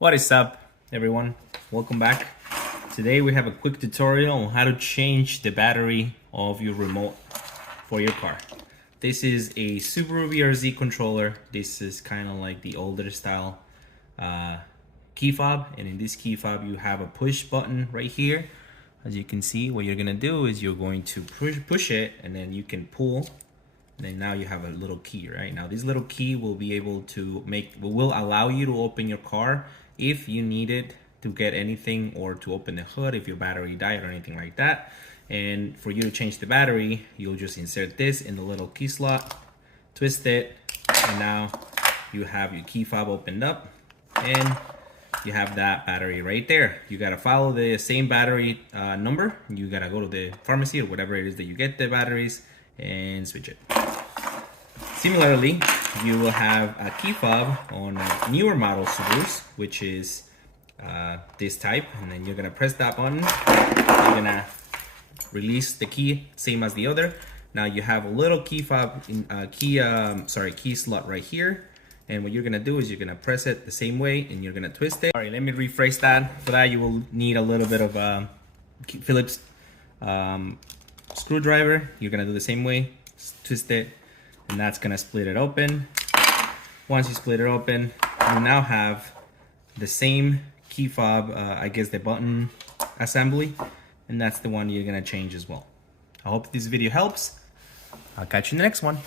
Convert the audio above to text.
What is up, everyone? Welcome back. Today we have a quick tutorial on how to change the battery of your remote for your car. This is a Subaru BRZ controller. This is kind of like the older style key fob, and in this key fob you have a push button right here. As you can see, what you're gonna do is you're going to push it, and then you can pull. And then now you have a little key. Right now, this little key will be able to will allow you to open your car if you need it to get anything, or to open the hood if your battery died or anything like that. And for you to change the battery, you'll just insert this in the little key slot, twist it, and now you have your key fob opened up, and you have that battery right there. You gotta follow the same battery number. You gotta go to the pharmacy or whatever it is that you get the batteries and switch it. Similarly, you will have a key fob on a newer model Subarus, which is this type, and then you're gonna press that button. You're gonna release the key, same as the other. Now you have a little key fob, key slot right here, and what you're gonna do is you're gonna press it the same way, and you're gonna twist it. All right, let me rephrase that. For that, you will need a little bit of Phillips screwdriver. You're gonna do the same way, twist it, and that's gonna split it open. Once you split it open, you now have the same key fob, I guess the button assembly, and that's the one you're gonna change as well. I hope this video helps. I'll catch you in the next one.